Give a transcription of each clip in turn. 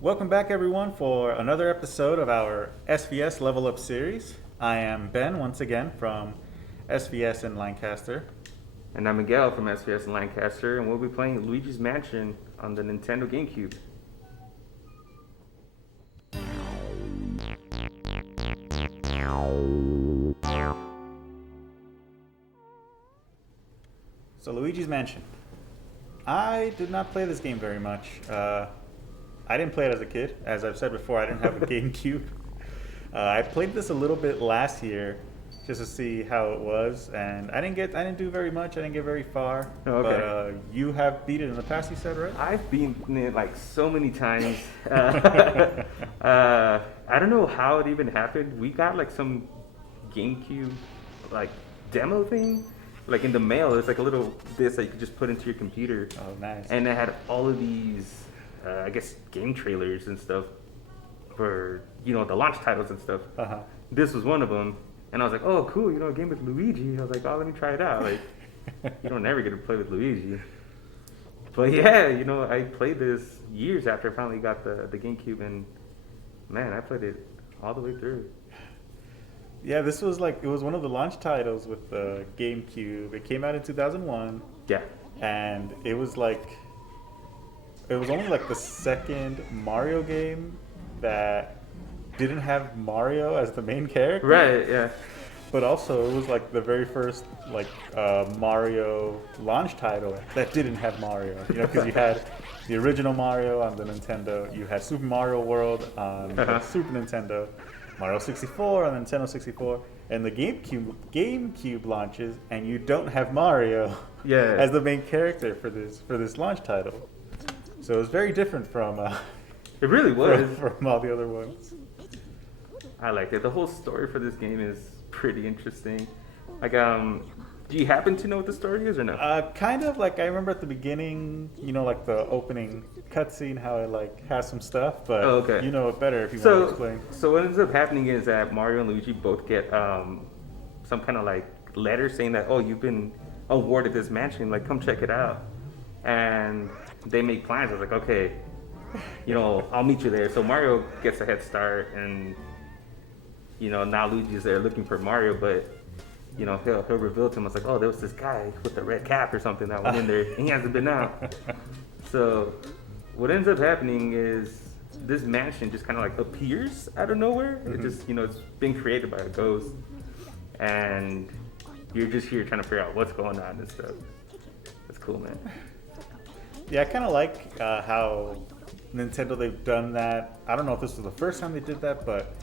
Welcome back, everyone, for another episode of our SVS Level Up series. I am Ben, once again, from SVS in Lancaster. And I'm Miguel from SVS in Lancaster, and we'll be playing Luigi's Mansion on the Nintendo GameCube. So, Luigi's Mansion. I did not play this game very much. I didn't play it as a kid. As I've said before, I didn't have a GameCube. I played this a little bit last year just to see how it was, and I didn't do very much. I didn't get very far. Oh, okay. But you have beat it in the past, you said, right? I've beaten it like so many times. I don't know how it even happened. We got like some GameCube like demo thing. Like in the mail, there's like a little disc that you could just put into your computer. Oh, nice. And it had all of these, I guess, game trailers and stuff for, the launch titles and stuff. Uh-huh. This was one of them. And I was like, oh, cool, a game with Luigi. I was like, oh, let me try it out. Like, you don't ever get to play with Luigi. But yeah, I played this years after I finally got the GameCube. And, man, I played it all the way through. Yeah, it was one of the launch titles with the GameCube. It came out in 2001. Yeah. And it was only like the second Mario game that didn't have Mario as the main character. Right, yeah. But also it was like the very first Mario launch title that didn't have Mario. Because you had the original Mario on the Nintendo, you had Super Mario World on the Super Nintendo, Mario 64 on Nintendo 64, and the GameCube launches, and you don't have Mario as the main character for this launch title. So it was very different from it really was from all the other ones. I liked it. The whole story for this game is pretty interesting. Like, do you happen to know what the story is or no? Kind of. Like, I remember at the beginning, like the opening cutscene, how it has some stuff, but you know it better if you want to explain. So what ends up happening is that Mario and Luigi both get some kind of letter saying that, oh, you've been awarded this mansion, come check it out. And they make plans. I was like, okay, I'll meet you there. So Mario gets a head start, and now Luigi's there looking for Mario, but he'll reveal to him. I was like, oh, there was this guy with the red cap or something that went in there, and he hasn't been out. So what ends up happening is this mansion just kind of appears out of nowhere. Mm-hmm. It just it's being created by a ghost, and you're just here trying to figure out what's going on and stuff. That's cool, man. Yeah, I kind of like how Nintendo, they've done that. I don't know if this was the first time they did that, but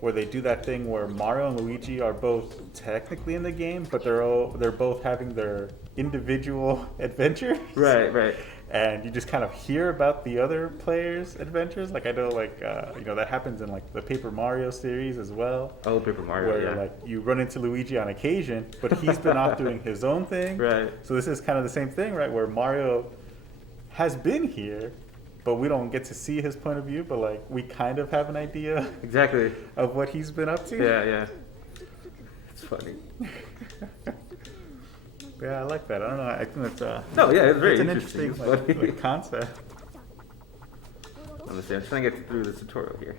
where they do that thing where Mario and Luigi are both technically in the game, but they're both having their individual adventures. Right. And you just kind of hear about the other players' adventures. I know, that happens in the Paper Mario series as well. Oh, Paper Mario, where you run into Luigi on occasion, but he's been off doing his own thing. Right. So this is kind of the same thing, right? Where Mario has been here, but we don't get to see his point of view, but we kind of have an idea exactly of what he's been up to. Yeah. It's funny. Yeah, I like that. I don't know. I think that's it's very an interesting concept. I'm trying to get through this tutorial here.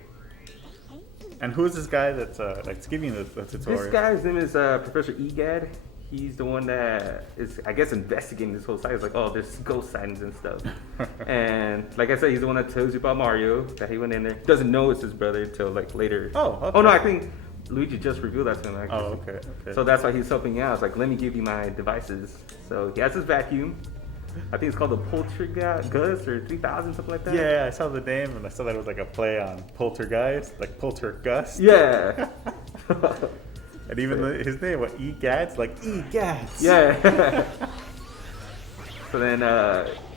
And who is this guy that's giving the tutorial? This guy's name is Professor Egad. He's the one that is, I guess, investigating this whole site. It's like, oh, there's ghost sightings and stuff. And like I said, he's the one that tells you about Mario, that he went in there. Doesn't know it's his brother until later. Oh, okay. Oh, no, I think Luigi just revealed that to him. Actually. Oh, okay. So that's why he's helping you out. It's like, let me give you my devices. So he has his vacuum. I think it's called the Poltergeist or 3000, something like that. Yeah, I saw the name, and I saw that it was a play on Poltergeist, like Poltergust. Yeah. And even his name, Egads? Egads! Yeah. So then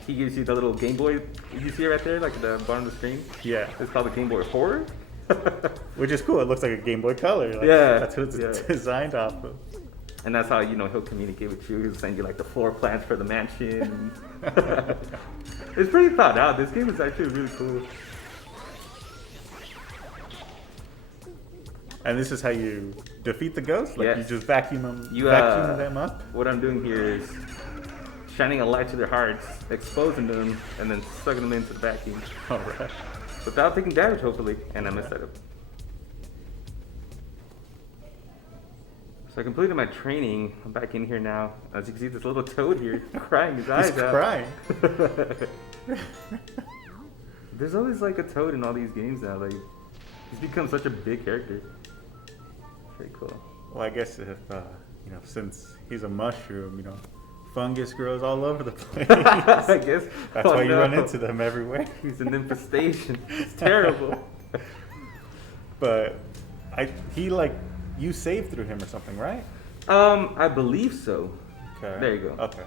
he gives you the little Game Boy you see right there, at the bottom of the screen. Yeah. It's called the Game Boy Horror. Which is cool. It looks like a Game Boy Color. That's what it's designed off of. And that's how, he'll communicate with you. He'll send you, the floor plans for the mansion. It's pretty thought out. This game is actually really cool. And this is how you defeat the ghosts? Yes. You just vacuum them up? What I'm doing here is shining a light to their hearts, exposing them, and then sucking them into the vacuum. All right. without taking damage, hopefully. And I messed that up. So I completed my training. I'm back in here now. As you can see, this little toad here crying his eyes He's out. crying. There's always like a toad in all these games now. Like, he's become such a big character. Very cool. Well, I guess if since he's a mushroom, fungus grows all over the place. I guess That's why you run into them everywhere. He's an infestation. It's terrible. But you saved through him or something, right? I believe so. Okay. There you go. Okay.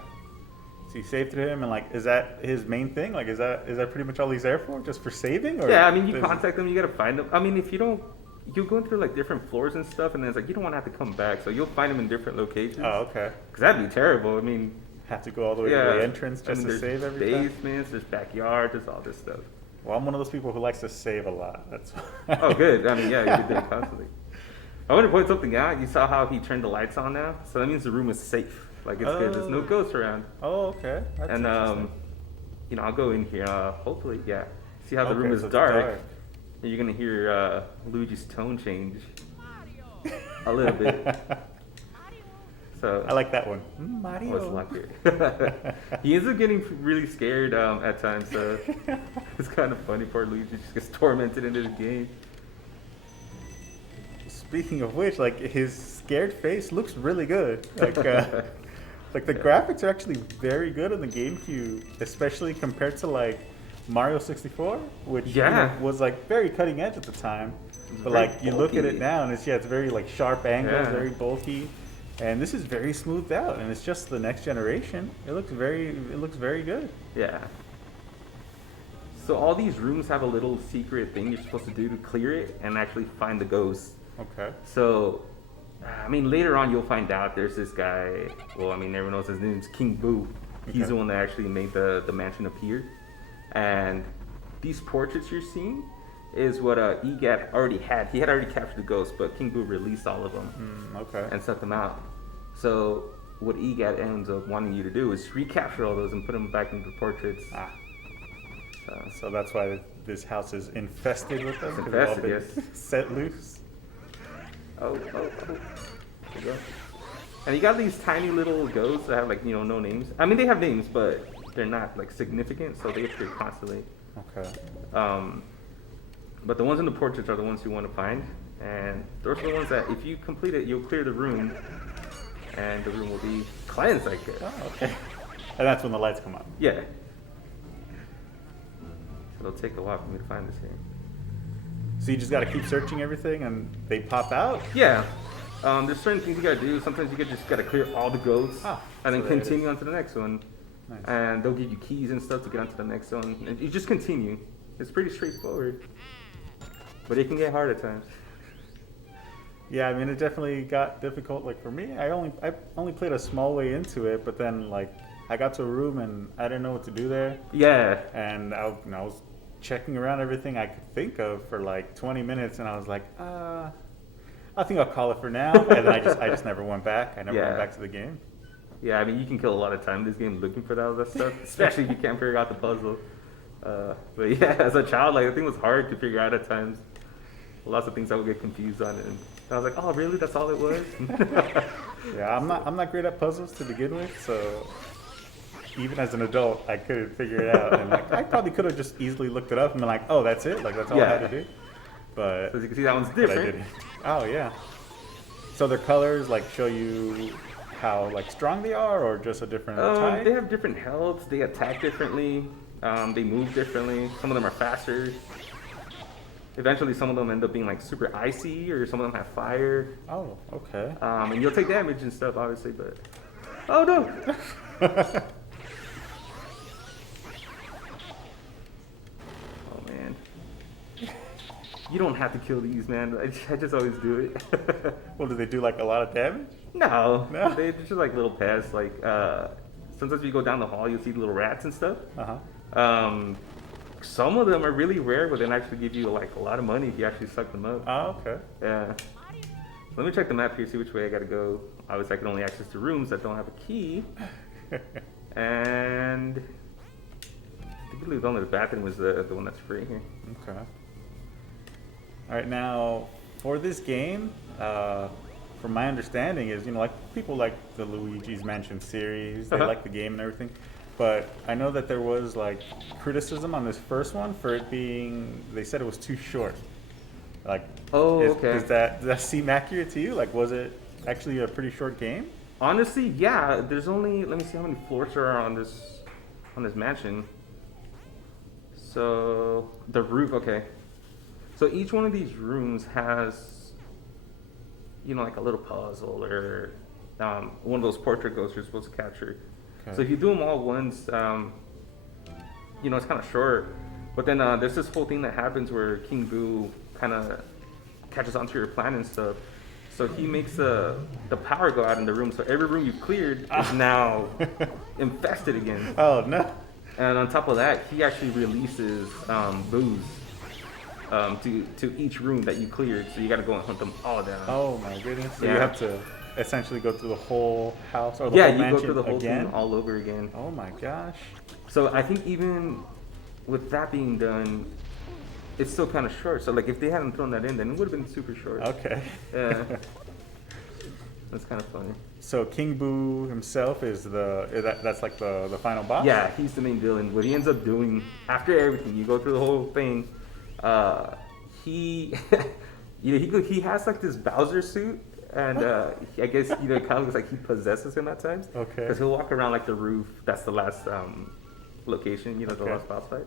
So you saved through him, and is that his main thing? Is that pretty much all he's there for, just for saving? Or yeah, I mean, you contact them, you gotta find them. I mean, if you don't, you're going through like different floors and stuff, and then it's like you don't want to have to come back, so you'll find them in different locations. Oh, okay. Because that'd be terrible. I mean, have to go all the way to the entrance just to save every time? There's basements, there's backyards, there's all this stuff. Well, I'm one of those people who likes to save a lot. That's why. Oh, good. I mean, yeah, you do that constantly. I want to point something out. You saw how he turned the lights on now? So that means the room is safe. Like, it's good. There's no ghosts around. Oh, okay. That's interesting. I'll go in here, hopefully, yeah. See how the room is dark. And you're going to hear Luigi's tone change a little bit. So I like that one. Mario. Oh, it's locked here. He ends up getting really scared at times, so it's kind of funny. Poor Luigi just gets tormented into the game. Speaking of which, his scared face looks really good. The graphics are actually very good on the GameCube, especially compared to Mario 64, which was very cutting edge at the time. But you look at it now and it's very sharp angles, very bulky, and this is very smoothed out, and it's just the next generation. It looks very good. Yeah. So all these rooms have a little secret thing you're supposed to do to clear it and actually find the ghosts. Okay. So, I mean, later on you'll find out there's this guy. Well, I mean, everyone knows his name's King Boo. He's the one that actually made the mansion appear. And these portraits you're seeing is what EGAT already had. He had already captured the ghosts, but King Boo released all of them and set them out. So what EGAT ends up wanting you to do is recapture all those and put them back into the portraits. So that's why this house is infested with them. It's infested, yes. Set loose. Oh. There you go. And you got these tiny little ghosts that have no names. I mean, they have names, but they're not significant, so they appear constantly. Okay. But the ones in the portraits are the ones you want to find, and those are the ones that if you complete it, you'll clear the room, and the room will be cleansed, I guess. Oh, okay. And that's when the lights come on. Yeah. So it'll take a while for me to find this here. So you just got to keep searching everything, and they pop out? Yeah. There's certain things you got to do. Sometimes you just got to clear all the ghosts, and then continue on to the next one. Nice. And they'll give you keys and stuff to get onto the next one. And you just continue. It's pretty straightforward. But it can get hard at times. Yeah, I mean, it definitely got difficult. For me, I only played a small way into it, but then I got to a room and I didn't know what to do there. Yeah. And I was checking around everything I could think of for 20 minutes, and I was like, I think I'll call it for now. And then I just never went back. I never went back to the game. Yeah, I mean, you can kill a lot of time in this game looking for that stuff, especially if you can't figure out the puzzle. But yeah, as a child, the thing was hard to figure out at times. Lots of things I would get confused on, and I was like, "Oh, really? That's all it was?" Yeah, I'm not great at puzzles to begin with, so even as an adult, I couldn't figure it out, and I probably could have just easily looked it up and been like, "Oh, that's it? That's all I had to do." But so as you can see, that one's different. I didn't. Oh yeah. So their colors show you how strong they are, or just a different type? They have different healths. They attack differently. They move differently. Some of them are faster. Eventually, some of them end up being super icy, or some of them have fire. Oh, okay. And you'll take damage and stuff, obviously, but oh no! Oh man, you don't have to kill these, man. I just always do it. Well, do they do a lot of damage? No, they're just little pests. Sometimes if you go down the hall, you'll see little rats and stuff. Some of them are really rare, but then actually give you a lot of money if you actually suck them up. Oh, okay. Yeah. Let me check the map here, see which way I gotta go. Obviously, I can only access the rooms that don't have a key. And I think believe only the bathroom was the one that's free here. Okay. All right, now for this game, from my understanding is, like people like the Luigi's Mansion series, they like the game and everything, but I know that there was like criticism on this first one for it being, they said it was too short. Like, okay. Does that seem accurate to you? Like, was it actually a pretty short game? Honestly, yeah. There's only, let me see how many floors there are on this mansion. So the roof, okay. So each one of these rooms has, like a little puzzle or one of those portrait ghosts you're supposed to capture. Okay. So if you do them all once, it's kind of short. But then there's this whole thing that happens where King Boo kind of catches onto your plan and stuff. So he makes the power go out in the room. So every room you've cleared is now infested again. Oh, no. And on top of that, he actually releases boos to each room that you cleared. So you got to go and hunt them all down. Oh, my goodness. So you have to essentially go through the whole house or the whole mansion you go through the whole again? thing all over again. Oh, my gosh. So I think even with that being done, it's still kind of short. So like if they hadn't thrown that in, then it would have been super short. Okay. Yeah. That's kind of funny. So King Boo himself is that's like the final boss? Yeah, he's the main villain. What he ends up doing after everything, you go through the whole thing, he he has like this Bowser suit, and I guess it kind of looks like he possesses him at times. Okay. Because he'll walk around like the roof. That's the last location, the last boss fight.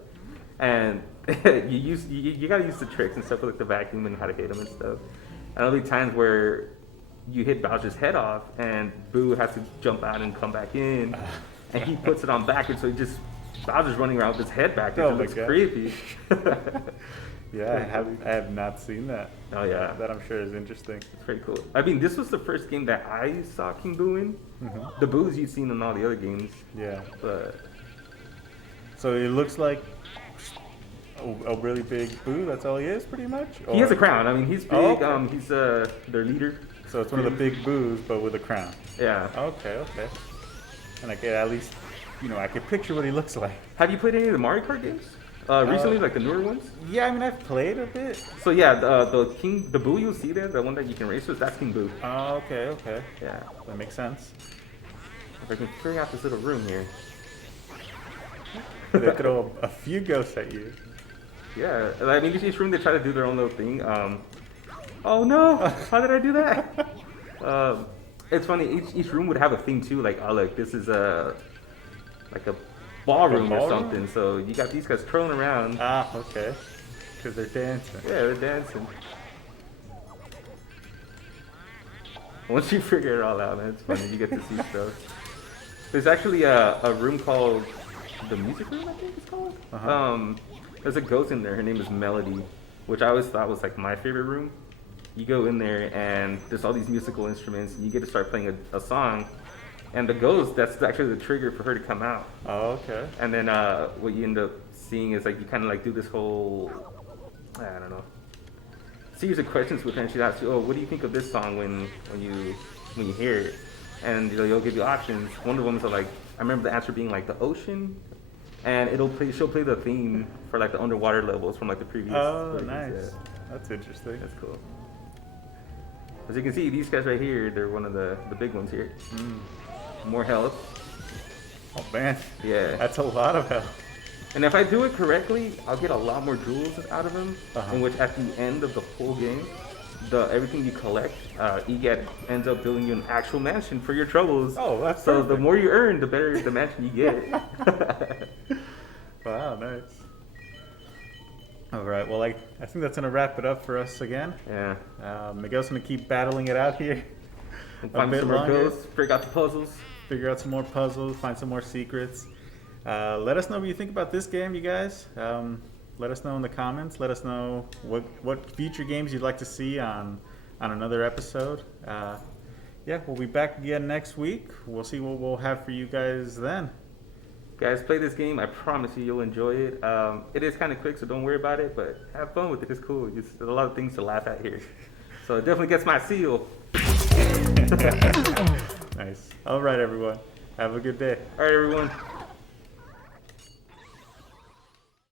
And you gotta use the tricks and stuff like the vacuum and how to hit him and stuff. And there'll be times where you hit Bowser's head off and Boo has to jump out and come back in, and he puts it on backwards, so Bowser's running around with his head backwards. It looks creepy. Yeah, I have not seen that. Oh yeah, that I'm sure is interesting. It's pretty cool. I mean, this was the first game that I saw King Boo in. Mm-hmm. The Boos you've seen in all the other games. Yeah. But so it looks like a really big Boo. That's all he is, pretty much. He has a crown. I mean, he's big. Okay. He's their leader. So it's one of the big Boos, but with a crown. Yeah. Okay. And I can at least, I can picture what he looks like. Have you played any of the Mario Kart games? Recently, like the newer ones? Yeah, I mean, I've played a bit. So yeah, the Boo you'll see there, the one that you can race with, that's King Boo. Oh, okay. Yeah. That makes sense. If I can figure out this little room here. They throw a few ghosts at you. Yeah, I mean, each room they try to do their own little thing. Oh no! How did I do that? It's funny. Each room would have a theme too. Like, look, this is a ballroom or something. So you got these guys twirling around. Ah, okay. Because they're dancing. Yeah, they're dancing. Once you figure it all out, man, it's funny. You get to see stuff. There's actually a room called the music room, I think it's called. There's a ghost in there. Her name is Melody, which I always thought was like my favorite room. You go in there and there's all these musical instruments, and you get to start playing a song. And the ghost, that's actually the trigger for her to come out. Oh, okay. And then what you end up seeing is like you kind of like do this whole, I don't know, series of questions with her, and she asks you, oh, what do you think of this song when you hear it? And you'll give you options. One of them is like, I remember the answer being like the ocean, and she'll play the theme for like the underwater levels from like the previous. Oh, nice. Yeah. That's interesting. That's cool. As you can see, these guys right here, they're one of the big ones here. More health. Oh man. Yeah. That's a lot of health. And if I do it correctly, I'll get a lot more jewels out of them. In which at the end of the whole game, everything you collect, EGAT ends up building you an actual mansion for your troubles. Oh, that's so perfect. The more you earn, the better the mansion you get. Wow, nice. All right, well, I think that's gonna wrap it up for us again. Yeah. Miguel's gonna keep battling it out here. Find some more ghosts, figure out the puzzles. Figure out some more puzzles, find some more secrets. Let us know what you think about this game, you guys. Let us know in the comments. Let us know what future games you'd like to see on another episode. Yeah, we'll be back again next week. We'll see what we'll have for you guys then. Guys, play this game. I promise you'll enjoy it. It is kind of quick, so don't worry about it, but have fun with it. It's cool. There's a lot of things to laugh at here. So it definitely gets my seal. Nice. All right, everyone. Have a good day. All right, everyone.